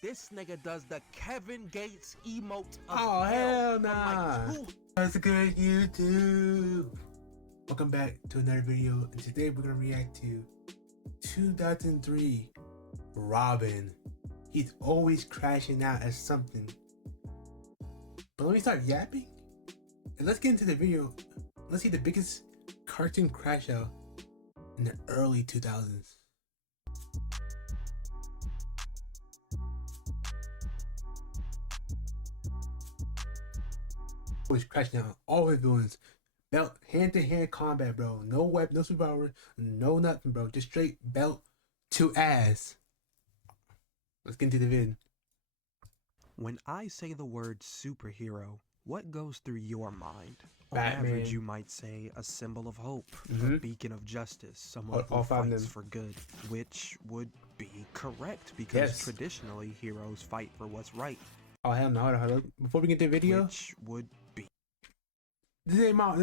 This nigga does the Kevin Gates emote of Oh, hell nah. Like What's good, YouTube? Welcome back to another video, and today we're gonna react to 2003 Robin. He's always crashing out at something. But let me start yapping, and let's get into the video. Let's see the biggest cartoon crash out in the early 2000s. Was crashing out all his villains. Belt, hand-to-hand combat, bro. No weapon, no superpower, no nothing, bro. Just straight belt to ass. Let's get into the vid. When I say the word superhero, what goes through your mind? Batman. On average, you might say a symbol of hope, a beacon of justice, someone All who five of fights them. for good, which would be correct because Yes. traditionally heroes fight for what's right, Oh hell no! Hold on. Before we get to the video, which would be this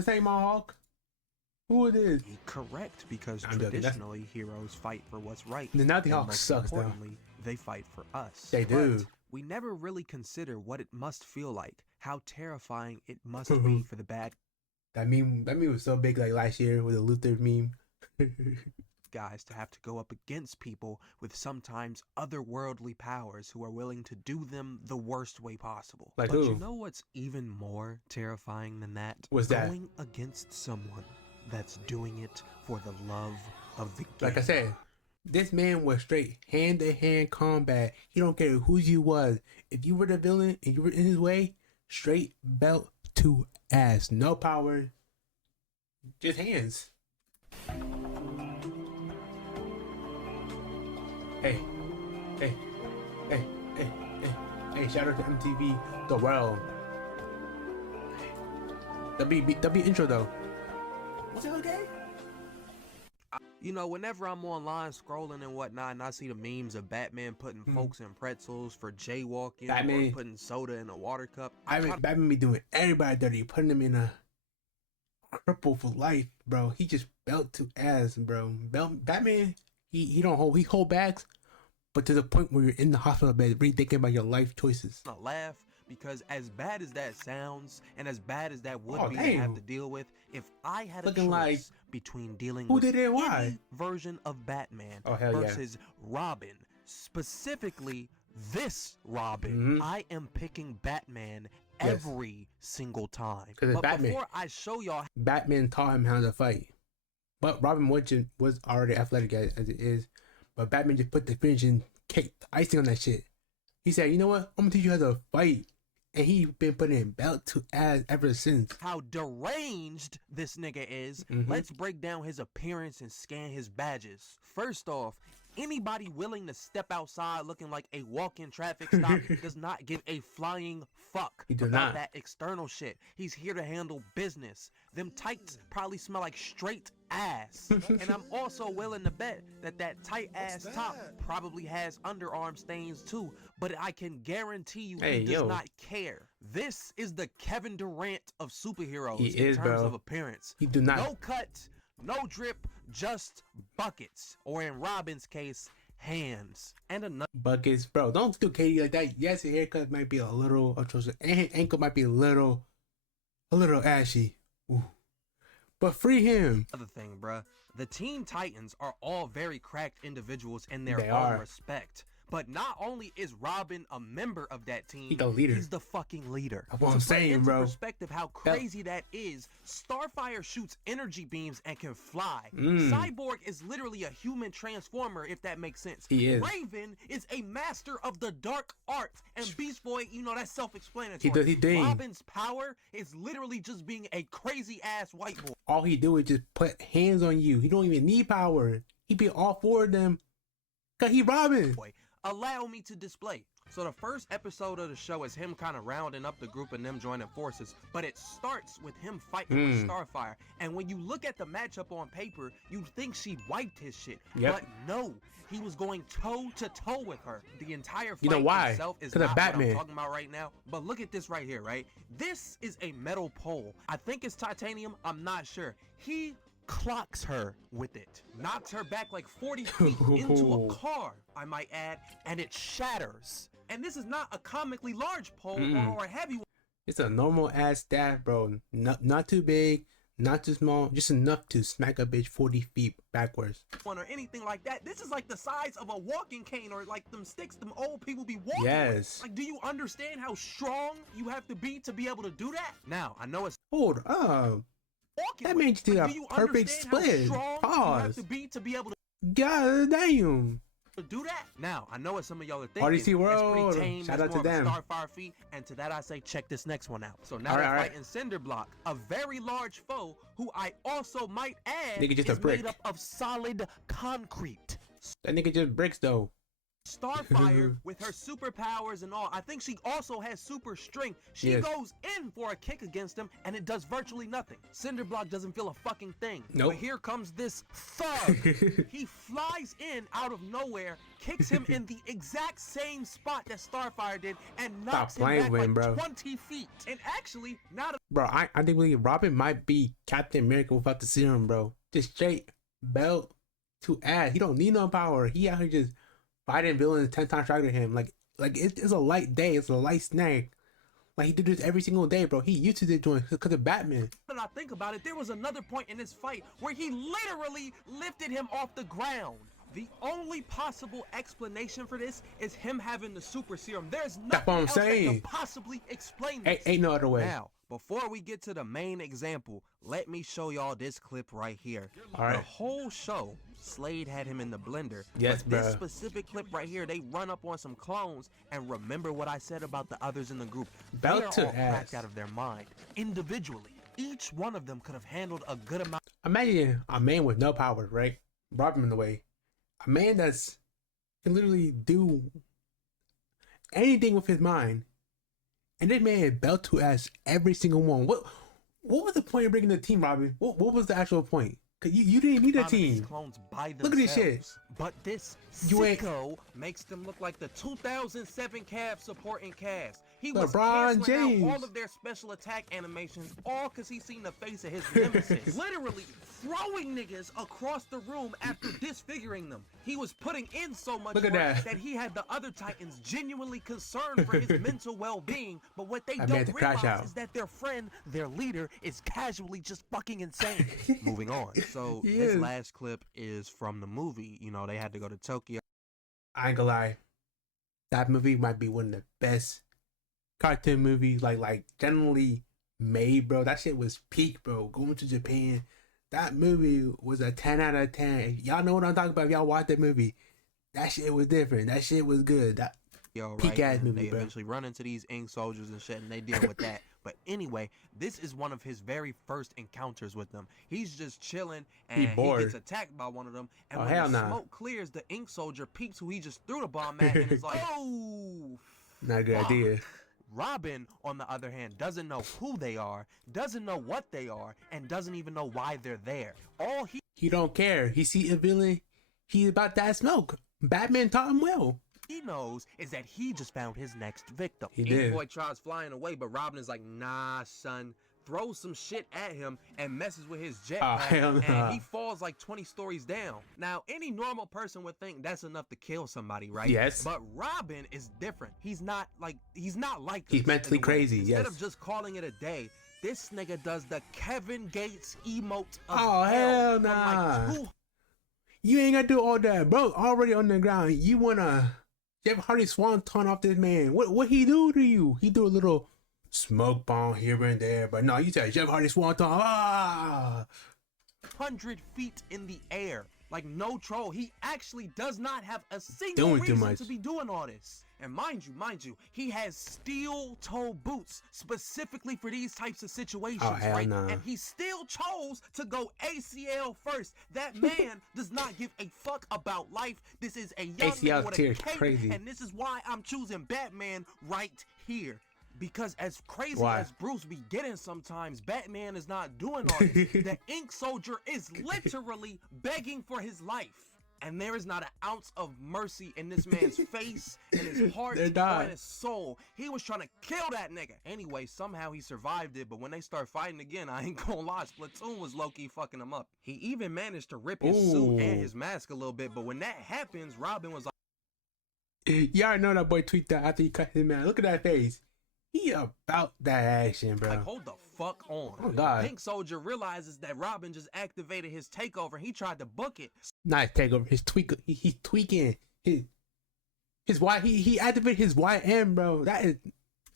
ain't my Hawk. Who it is? correct because I'm joking, traditionally heroes fight for what's right. The Naughty and Hawk most sucks though. importantly, they fight for us. They do. But we never really consider what it must feel like, how terrifying it must be for the bad That meme was so big like last year with the Luther meme. guys to have to go up against people with sometimes otherworldly powers who are willing to do them the worst way possible. Like but who? you know what's even more terrifying than that? What's that? Going against someone that's doing it for the love of the game. Like I said, this man was straight hand-to-hand combat. He don't care who you was. If you were the villain and you were in his way, straight belt to ass. No power, just hands. Hey, hey, hey, hey, hey, hey! Shout out to MTV, The World. That'll be intro though. Is it okay? You know, whenever I'm online scrolling and whatnot, and I see the memes of Batman putting folks in pretzels for jaywalking, Batman. or putting soda in a water cup, Batman be doing everybody dirty, putting them in a cripple for life, bro. He just belt to ass, bro. Batman, he hold backs, but to the point where you're in the hospital bed, really thinking about your life choices. I laugh because as bad as that sounds, and as bad as that would Oh, be to damn. have to deal with, if I had a Looking choice like, between dealing who with did it and why? any version of Batman Oh, hell yeah. versus Robin, specifically this Robin, I am picking Batman Yes. every single time. 'Cause it's But Batman. before I show y'all Batman taught him how to fight, but Robin was already athletic as it is. But Batman just put the finishing cake, icing on that shit. He said, "You know what? I'm gonna teach you how to fight." And he been putting in belt to ass ever since. how deranged this nigga is, let's break down his appearance and scan his badges. First off, anybody willing to step outside looking like a walk-in traffic stop does not give a flying fuck He do about not. that external shit. He's here to handle business. Them tights probably smell like straight ass. And I'm also willing to bet that that tight ass top probably has underarm stains too, but I can guarantee you Hey, he does yo. not care. This is the Kevin Durant of superheroes He in is, terms bro. of appearance. He do not. No cut, no drip, just buckets, or in Robin's case, hands. And another Buckets, bro. Don't do Katie like that. Yes, your haircut might be a little atrocious, and his ankle might be a little ashy. Ooh. But free him. thing, bruh. The Teen Titans are all very cracked individuals in their They own are. respect. But not only is Robin a member of that team, He the leader. he's the fucking leader. That's what I'm To put saying, into bro. perspective how crazy that is, Starfire shoots energy beams and can fly. Cyborg is literally a human transformer, if that makes sense. He is. Raven is a master of the dark arts, and Beast Boy, you know, that's self-explanatory. He dang. Robin's power is literally just being a crazy ass white boy. All he do is just put hands on you. He don't even need power. He beat all four of them. Cause he Robin. Allow me to display. So the first episode of the show is him kind of rounding up the group and them joining forces, but it starts with him fighting with Starfire. And when you look at the matchup on paper, you'd think she wiped his shit. Yep. But no, he was going toe to toe with her. The entire fight You know why? itself is 'Cause of not Batman. what I'm talking about right now. But look at this right here, right? This is a metal pole. I think it's titanium. I'm not sure. He clocks her with it, knocks her back like 40 feet into a car, I might add, and it shatters. And this is not a comically large pole or a heavy It's a normal ass staff, bro. Not too big, not too small, just enough to smack a bitch 40 feet backwards. one or anything like that. This is like the size of a walking cane or like them sticks them old people be walking Yes. with. Like, do you understand how strong you have to be able to do that? Now, I know it's Hold up. walking That with. means you did Like, a do you perfect understand how split. strong you Pause. have to be able to God damn. do that. Now, I know what some of y'all are thinking. RDC It's World. pretty tame. Shout That's out to more of a them. Starfire feat. And to that I say, check this next one out. So now All right, they're all right. fighting Cinderblock, a very large foe who I also might add Nigga just a is brick. made up of solid concrete. That nigga just bricks though. Starfire, with her superpowers and all, I think she also has super strength. She Yes. goes in for a kick against him, and it does virtually nothing. Cinderblock doesn't feel a fucking thing. Nope. But here comes this thug. He flies in out of nowhere, kicks him in the exact same spot that Starfire did, and knocks him playing back with like him, bro. 20 feet. And actually, now that Bro, I think really Robin might be Captain America without the serum, bro. Just straight belt to ass. He don't need no power. He out here just fighting villains 10 times stronger than him. Like it's a light day. It's a light snack. Like he did this every single day, bro. He used to do doing because of Batman. I think about it, there was another point in this fight where he literally lifted him off the ground. The only possible explanation for this is him having the super serum. There's That's nothing what I'm else that saying. can possibly explain this. Ain't no other way. Now, before we get to the main example, let me show y'all this clip right here. All right. The whole show, Slade had him in the blender. Yes, but this bruh. specific clip right here, they run up on some clones and remember what I said about the others in the group. Belt They are to all cracked ass. out of their mind. Individually, each one of them could have handled a good amount. Imagine a man with no power, right? Robin in the way. A man that's can literally do anything with his mind. And this man had belt to ass every single one. What was the point of bringing the team, Robin? What was the actual point? Cause you didn't need a Of these team. clones by themselves. Look at this shit. But this You ain't- sicko makes them look like the 2007 Cavs supporting cast. He was LeBron canceling James. out all of their special attack animations, all because he seen the face of his nemesis. Literally throwing niggas across the room after disfiguring them. He was putting in so much Look at work that. he had the other Titans genuinely concerned for his mental well-being. But what they That man don't had to crash realize out. is that their friend, their leader, is casually just fucking insane. Moving on. So He this is. last clip is from the movie. You know, they had to go to Tokyo. I ain't gonna lie. That movie might be one of the best cartoon movies like generally made, bro. That shit was peak, bro. Going to Japan. That movie was a 10 out of 10. If y'all know what I'm talking about, if y'all watch that movie, that shit was different. That shit was good. That peak Right? ass And movie, they bro. eventually run into these ink soldiers and shit, and they deal with that. But anyway, this is one of his very first encounters with them. He's just chilling, and he bored. gets attacked by one of them. And Oh, when hell the nah. smoke clears, the ink soldier peeps who he just threw the bomb at, and is like, "Oh, Not a good fuck." idea. Robin, on the other hand, doesn't know who they are, doesn't know what they are, and doesn't even know why they're there. All He don't care. He see a villain. He's about that smoke. Batman taught him well. he knows is that he just found his next victim. He Ink did. Boy tries flying away, but Robin is like, "Nah, son." Throws some shit at him and messes with his jetpack, Oh, hell nah. and he falls like 20 stories down. Now, any normal person would think that's enough to kill somebody, right? Yes. But Robin is different. He's not like He's us mentally in a way. crazy, Instead yes. of just calling it a day, this nigga does the Kevin Gates emote of Oh, hell from nah. like 2 You ain't gotta do all that, bro. Already on the ground. You wanna Jeff Hardy swanton off this man. What he do to you? He do a little smoke bomb here and there, but no, you said Jeff Hardy swanton. Ah, 100 feet in the air. Like no troll. He actually does not have a single Doing too reason much. to be doing all this. And mind you, he has steel toe boots specifically for these types of situations, Oh, hell right? nah. And he still chose to go ACL first. That man does not give a fuck about life. This is a young ACL nigga with tier a is cape, crazy. and this is why I'm choosing Batman right here. Because as crazy Why? as Bruce be getting sometimes, Batman is not doing all this. The ink soldier is literally begging for his life. And there is not an ounce of mercy in this man's face, and his heart, They're or not. in his soul. He was trying to kill that nigga. Anyway, somehow he survived it, but when they start fighting again, I ain't gonna lie, Splatoon was low-key fucking him up. He even managed to rip his suit and Ooh. his mask a little bit, but when that happens, Robin was like, Y'all know that boy tweaked out after he cut his man. Look at that face. He about that action, bro. Like, hold the fuck on. Oh God. Pink Soldier realizes that Robin just activated his takeover. He tried to book it. Nice takeover. His tweak. He's tweaking. His Y. He activated his YM, bro. That is.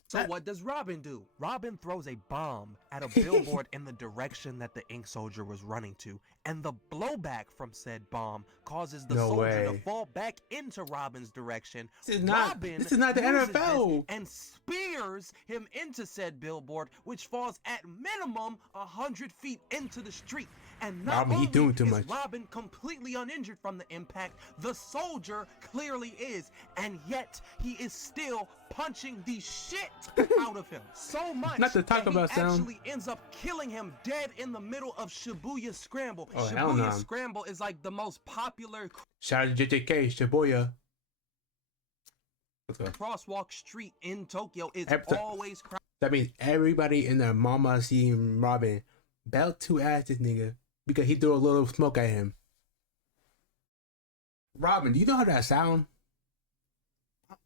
So what does Robin do? Robin throws a bomb at a billboard in the direction that the Ink Soldier was running to, and the blowback from said bomb causes the soldier to fall back into Robin's direction. This is not the NFL. And spears him into said billboard, which falls at minimum 100 feet into the street. And not Robin, only he doing too is much. Robin completely uninjured from the impact, the soldier clearly is, and yet he is still punching the shit out of him. So much not to talk that about he sound. actually ends up killing him dead in the middle of Shibuya Scramble. Oh, hell no. Shibuya Scramble is like the most popular Shout out to JJK, Shibuya. Let's go. crosswalk street in Tokyo. It's always crowded. That means everybody in their mama seeing Robin belt to ass this nigga because he threw a little smoke at him. Robin, do you know how that sound?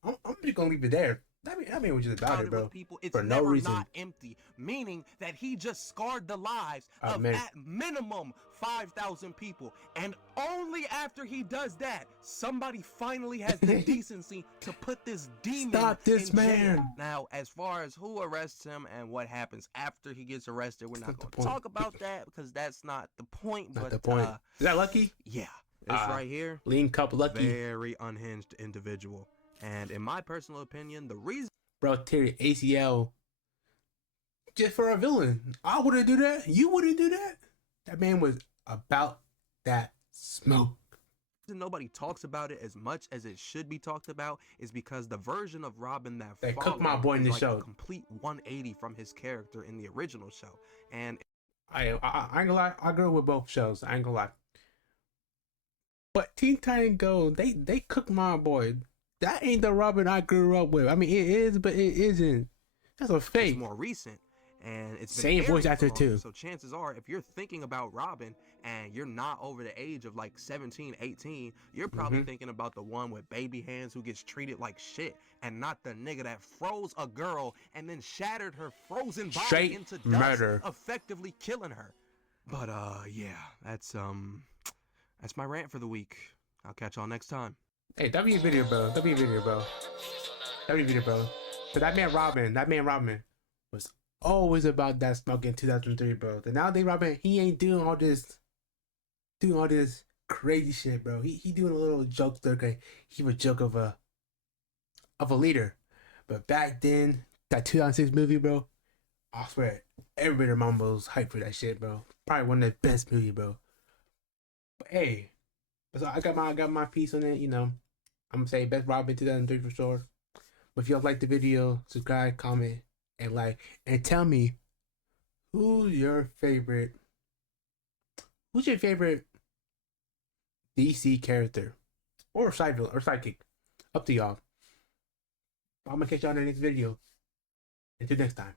I'm just gonna leave it there. I mean, we're just about it, bro. People. It's for no never reason. not empty, meaning that he just scarred the lives of man. at minimum 5,000 people. And only after he does that, somebody finally has the decency to put this demon Stop this in man. jail. Now, as far as who arrests him and what happens after he gets arrested, we're not going to point. talk about that because that's not the point. Not but the point. Is that Lucky? yeah, this right here, Lean Cup Lucky. very unhinged individual. And in my personal opinion, the reason Bro, tear ACL just for a villain. I wouldn't do that. You wouldn't do that. That man was about that smoke. nobody talks about it as much as it should be talked about is because the version of Robin that They followed cooked my boy in is the like show. a complete 180 from his character in the original show. And I ain't gonna lie. I grew up with both shows. I ain't gonna lie. But Teen Titans Go, they cooked my boy. That ain't the Robin I grew up with. I mean, it is, but it isn't. That's a fake. it's more recent. And it's been Same voice airing actor for too. longer. So chances are, if you're thinking about Robin and you're not over the age of like 17, 18, you're probably thinking about the one with baby hands who gets treated like shit, and not the nigga that froze a girl and then shattered her frozen body Straight into dust, murder. effectively killing her. But yeah, that's my rant for the week. I'll catch y'all next time. Hey, W video, bro. W video, bro. W video, bro. But that man Robin was always about that smoke in 2003, bro. The nowadays Robin, he ain't doing all this crazy shit, bro. He doing a little joke there, okay? He was a joke of a leader. But back then, that 2006 movie, bro, I swear, everybody in mama was hyped for that shit, bro. Probably one of the best movies, bro. But hey, so I got my piece on it, you know. I'm gonna say best Robin 2003 for sure. But if y'all like the video, subscribe, comment, and like, and tell me who's your favorite DC character or sidekick. Up to y'all. I'm gonna catch y'all in the next video. Until next time.